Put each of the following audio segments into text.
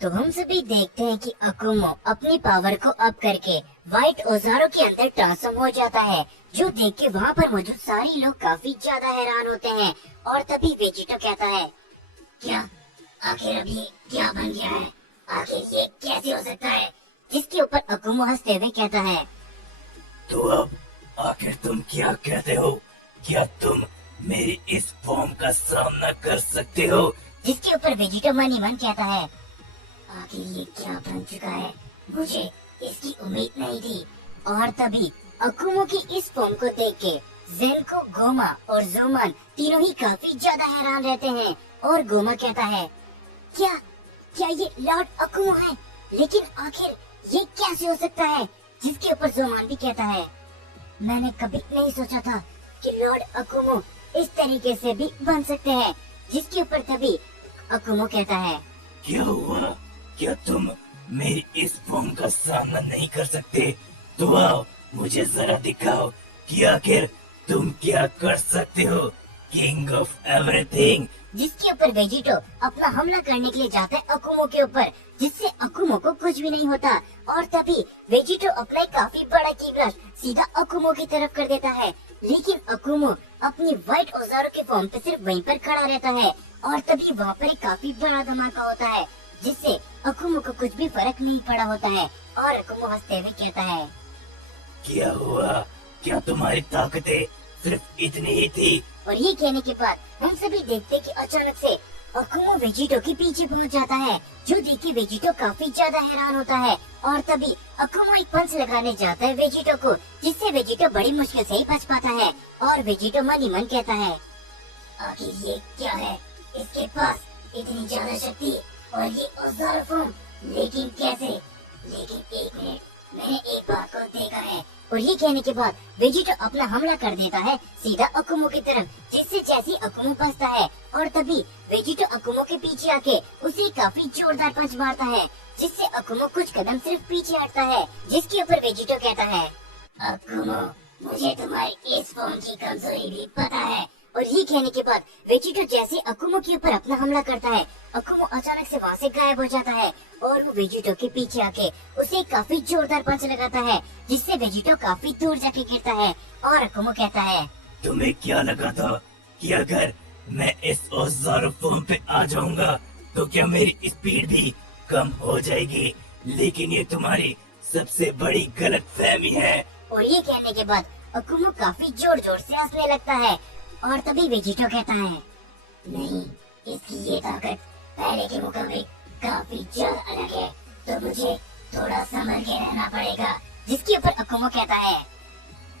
तो हम सभी देखते हैं कि अकुमो अपनी पावर को अप करके व्हाइट ओजारो के अंदर ट्रांसफॉर्म हो जाता है, जो देख के वहाँ पर मौजूद सारे लोग काफी ज्यादा हैरान होते हैं। और तभी वेजिटो कहता है, क्या आखिर अभी क्या बन गया है? आखिर ये कैसे हो सकता है? जिसके ऊपर अकुमो हंसते हुए कहता है, तो अब आखिर तुम क्या कहते हो? क्या तुम मेरी इस फॉर्म का सामना कर सकते हो? जिसके ऊपर वेजिटो मन ही मन कहता है, आखिर ये क्या बन चुका है? मुझे इसकी उम्मीद नहीं थी। और तभी अकुमो की इस फॉर्म को देख के ज़ेनको, गोमा और जोमान तीनों ही काफी ज्यादा हैरान रहते हैं। और गोमा कहता है, क्या क्या ये लॉर्ड अकुमो है? लेकिन आखिर ये कैसे हो सकता है? जिसके ऊपर जोमान भी कहता है, मैंने कभी नहीं सोचा था कि लॉर्ड अकुमो इस तरीके से भी बन सकते हैं। जिसके ऊपर तभी अकुमो कहता है, क्या हुआ? क्या तुम मेरी इस फॉर्म का सामना नहीं कर सकते? तो आओ, मुझे जरा दिखाओ कि आखिर तुम क्या कर सकते हो, किंग ऑफ एवरीथिंग। जिसके ऊपर वेजिटो अपना हमला करने के लिए जाता है अकुमो के ऊपर, जिससे अकुमो को कुछ भी नहीं होता। और तभी वेजिटो अपना एक काफी बड़ा की ब्रश सीधा अकुमो की तरफ कर देता है, लेकिन अकुमो अपनी व्हाइट ओजारो के फॉर्म पे सिर्फ वहीं पर खड़ा रहता है। और तभी वहाँ पर एक काफी बड़ा धमाका होता है, जिससे अकुमो को कुछ भी फर्क नहीं पड़ा होता है। और अकुमो हंसते हुए कहता है, क्या हुआ? क्या तुम्हारी ताकतें सिर्फ इतनी ही थी? और ये कहने के बाद हम सभी देखते कि अचानक से अकुमो वेजिटो के पीछे पहुंच जाता है, जो देख के वेजिटो काफी ज्यादा हैरान होता है। और तभी अकुमो एक पंच लगाने जाता है वेजिटो को, जिससे वेजिटो बड़ी मुश्किल से ही बच पाता है। और वेजिटो मन ही मन कहता है, आखिर ये क्या है? इसके पास इतनी ज्यादा शक्ति और ये ओज़ारो फॉर्म, लेकिन कैसे? लेकिन एक मिनट, मैंने एक बात को देखा है। और ये कहने के बाद वेजिटो अपना हमला कर देता है सीधा अकुमो की तरफ, जिससे जैसे अकुमो फंसता है। और तभी वेजिटो अकुमो के पीछे आके उसे काफी जोरदार पंच मारता है, जिससे अकुमो कुछ कदम सिर्फ पीछे हटता है। जिसके ऊपर वेजिटो कहता है, अकुमो, मुझे तुम्हारी इस फॉर्म की कमजोरी भी पता है। और ये कहने के बाद वेजिटो जैसे अकुमो के ऊपर अपना हमला करता है, अकुमो अचानक से वहाँ से गायब हो जाता है। और वो वेजिटो के पीछे आके उसे काफी जोरदार पंच लगाता है, जिससे वेजिटो काफी दूर जाके गिरता है। और अकुमो कहता है, तुम्हें क्या लगा था कि अगर मैं इस औजारो फॉर्म पे आ जाऊंगा तो क्या मेरी स्पीड भी कम हो जाएगी? लेकिन ये तुम्हारी सबसे बड़ी गलतफहमी है। और ये कहने के बाद अकुमो काफी जोर जोर से हंसने लगता है। और तभी वेजिटो कहता है, नहीं, इसकी ये ताकत पहले के मुकाबले काफी ज्यादा अलग है, तो मुझे थोड़ा संभल के रहना पड़ेगा। जिसके ऊपर अकुमो कहता है,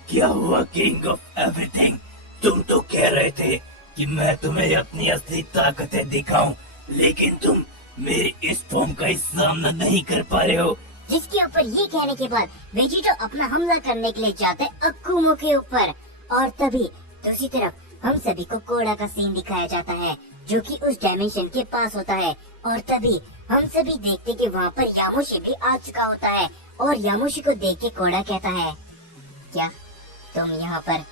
क्या हुआ किंग ऑफ एवरीथिंग? तुम तो कह रहे थे कि मैं तुम्हें अपनी असली ताकतें दिखाऊं, लेकिन तुम मेरी इस फॉर्म का ही सामना नहीं कर पा रहे हो। जिसके ऊपर ये कहने के बाद वेजिटो अपना हमला करने के लिए जाता है अकुमो के ऊपर। और तभी दूसरी तरफ हम सभी को कोड़ा का सीन दिखाया जाता है, जो कि उस डायमेंशन के पास होता है। और तभी हम सभी देखते कि वहाँ पर यामुशी भी आ चुका होता है। और यामुशी को देख के कोड़ा कहता है, क्या तुम यहाँ पर?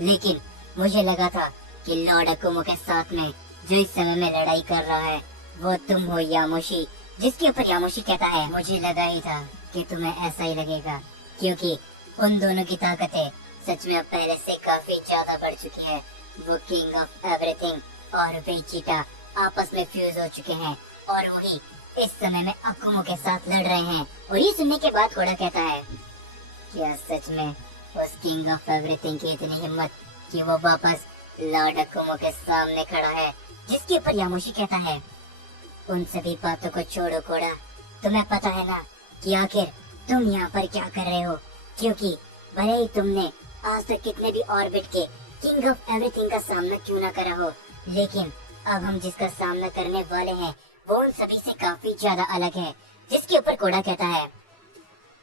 लेकिन मुझे लगा था कि लॉर्ड अकुमो के साथ में जो इस समय में लड़ाई कर रहा है वो तुम हो यामुशी। जिसके ऊपर यामुशी कहता है, मुझे लगा ही था कि तुम्हें ऐसा ही लगेगा, क्योंकि उन दोनों की ताकतें सच में अब पहले से काफी ज्यादा बढ़ चुकी है। वो किंग ऑफ एवरीथिंग और वेजिटा आपस में फ्यूज हो चुके हैं, और वही इस समय में अकुमो के साथ लड़ रहे हैं। और ये सुनने के बाद घोड़ा कहता है, क्या सच में उस किंग ऑफ एवरीथिंग की इतनी हिम्मत कि वो वापस लॉर्ड अकुमो के सामने खड़ा है? जिसके ऊपर यामुशी कहता है, उन सभी बातों को छोड़ो कोड़ा, तुम्हें पता है ना कि आखिर तुम यहाँ पर क्या कर रहे हो? क्योंकि भले ही तुमने आज तक कितने भी ऑर्बिट के किंग ऑफ एवरीथिंग का सामना क्यों ना करा हो, लेकिन अब हम जिसका सामना करने वाले हैं वो उन सभी से काफी ज्यादा अलग है। जिसके ऊपर कोड़ा कहता है,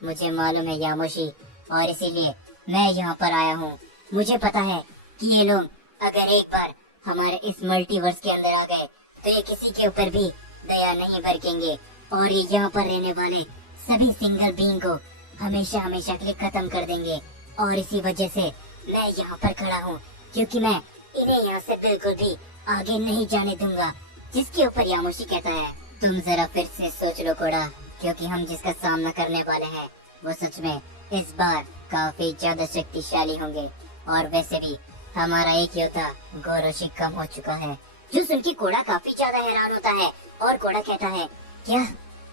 मुझे मालूम है यामुशी, और इसीलिए मैं यहाँ पर आया हूँ। मुझे पता है कि ये लोग अगर एक बार हमारे इस मल्टीवर्स के अंदर आ गए तो ये किसी के ऊपर भी दया नहीं बरतेंगे, और ये यहाँ पर रहने वाले सभी सिंगल बीइंग को हमेशा हमेशा के लिए खत्म कर देंगे। और इसी वजह से मैं यहाँ पर खड़ा हूँ, क्योंकि मैं इन्हें यहाँ से बिल्कुल भी आगे नहीं जाने दूंगा। जिसके ऊपर यामुशी कहता है, तुम जरा फिर से सोच लो कोड़ा, क्योंकि हम जिसका सामना करने वाले हैं वो सच में इस बार काफी ज्यादा शक्तिशाली होंगे। और वैसे भी हमारा एक योद्धा गोरोशी कम हो चुका है। जो सुन के कोड़ा काफी ज्यादा हैरान होता है और कोड़ा कहता है, क्या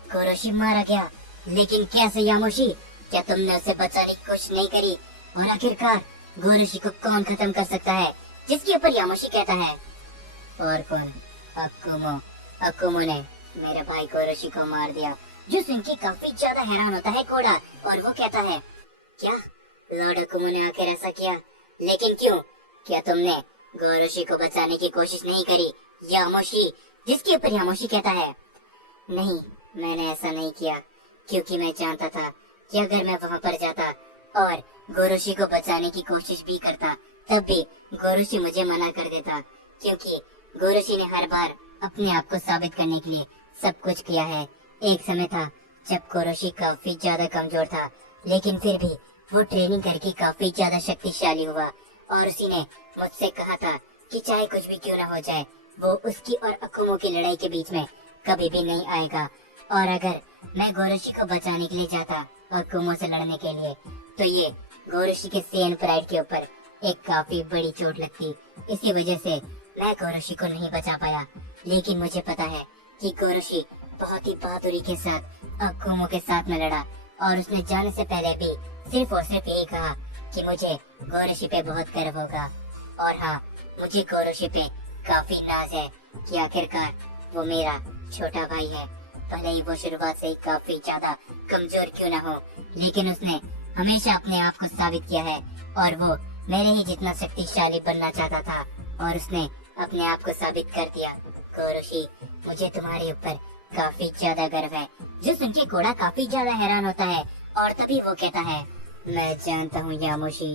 गोरोशी मारा गया? लेकिन कैसे यामोशी? क्या तुमने उसे बचाने की कोशिश नहीं करी? और आखिरकार गोरोशी को कौन खत्म कर सकता है? जिसके ऊपर यामोशी कहता है, और कौन? अकुमो। अकुमो ने मेरे भाई गोरोशी को मार दिया। जो सुन के काफी ज्यादा हैरान होता है कोड़ा और वो कहता है, क्या लॉर्ड अकुमो ने आखिर ऐसा किया? लेकिन क्यों? क्या तुमने गोरोशी को बचाने की कोशिश नहीं करी यामोशी? जिसके ऊपर यामोशी कहता है, नहीं, मैंने ऐसा नहीं किया, क्योंकि मैं जानता था कि अगर मैं वहां पर जाता और गोरोशी को बचाने की कोशिश भी करता तब भी गोरोशी मुझे मना कर देता, क्योंकि गोरोशी ने हर बार अपने आप को साबित करने के लिए सब कुछ किया है। एक समय था जब गोरोशी काफी ज्यादा कमजोर था, लेकिन फिर भी वो ट्रेनिंग करके काफी ज्यादा शक्तिशाली हुआ और उसी ने मुझसे कहा था कि चाहे कुछ भी क्यों ना हो जाए, वो उसकी और अकुमो की लड़ाई के बीच में कभी भी नहीं आएगा। और अगर मैं गोरोशी को बचाने के लिए जाता और अकुमो से लड़ने के लिए, तो ये गोरोशी के सेन प्राइड के ऊपर एक काफी बड़ी चोट लगती। इसी वजह से मैं गोरोशी को नहीं बचा पाया। लेकिन मुझे पता है कि गोरोशी बहुत ही बहादुरी के साथ अकुमो के साथ में लड़ा और उसने जाने से पहले भी सिर्फ और सिर्फ यही कहा कि मुझे गोरोशी पे बहुत गर्व होगा। और हाँ, मुझे गोरोशी पे काफी नाज है कि आखिरकार वो मेरा छोटा भाई है। भले ही वो शुरुआत से ही काफी ज्यादा कमजोर क्यों ना हो, लेकिन उसने हमेशा अपने आप को साबित किया है और वो मेरे ही जितना शक्तिशाली बनना चाहता था और उसने अपने आप को साबित कर दिया। गोरोशी, मुझे तुम्हारे ऊपर काफी ज्यादा गर्व है। जो सुन के घोड़ा काफी ज्यादा हैरान होता है और तभी वो कहता है, मैं जानता हूँ यामोशी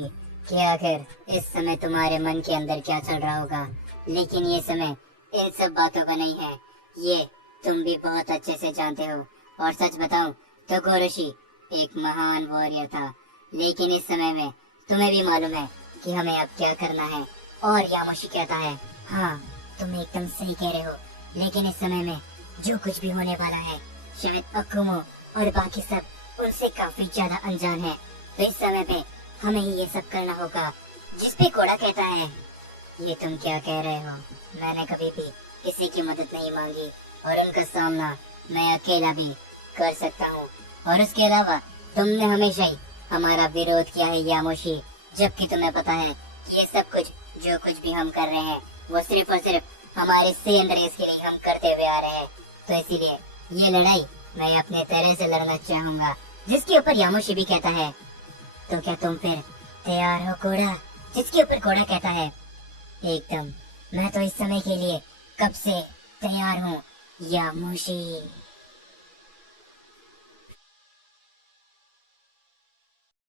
कि आखिर इस समय तुम्हारे मन के अंदर क्या चल रहा होगा, लेकिन ये समय इन सब बातों का नहीं है, ये तुम भी बहुत अच्छे से जानते हो। और सच बताऊं तो गोरोशी एक महान वॉरियर था, लेकिन इस समय में तुम्हें भी मालूम है कि हमें अब क्या करना है। और यामोशी कहता है, हाँ, तुम एकदम सही कह रहे हो, लेकिन इस समय में जो कुछ भी होने वाला है शायद अकुमो और बाकी सब उनसे काफी ज्यादा अनजान है, तो इस समय पे हमें ही ये सब करना होगा। जिसपे कोड़ा कहता है, ये तुम क्या कह रहे हो? मैंने कभी भी किसी की मदद नहीं मांगी और उनका सामना मैं अकेला भी कर सकता हूँ। और उसके अलावा तुमने हमेशा ही हमारा विरोध किया है यामोशी, जबकि तुम्हें पता है कि ये सब कुछ जो कुछ भी हम कर रहे हैं वो सिर्फ और सिर्फ हमारे सेम रेस के लिए हम करते हुए आ रहे हैं। तो इसीलिए ये लड़ाई मैं अपने तरह से लड़ना चाहूंगा। जिसके ऊपर यामोशी भी कहता है, तो क्या तुम फिर तैयार हो कोड़ा? जिसके ऊपर कोड़ा कहता है, एकदम, मैं तो इस समय के लिए कब से तैयार हूँ यामोशी।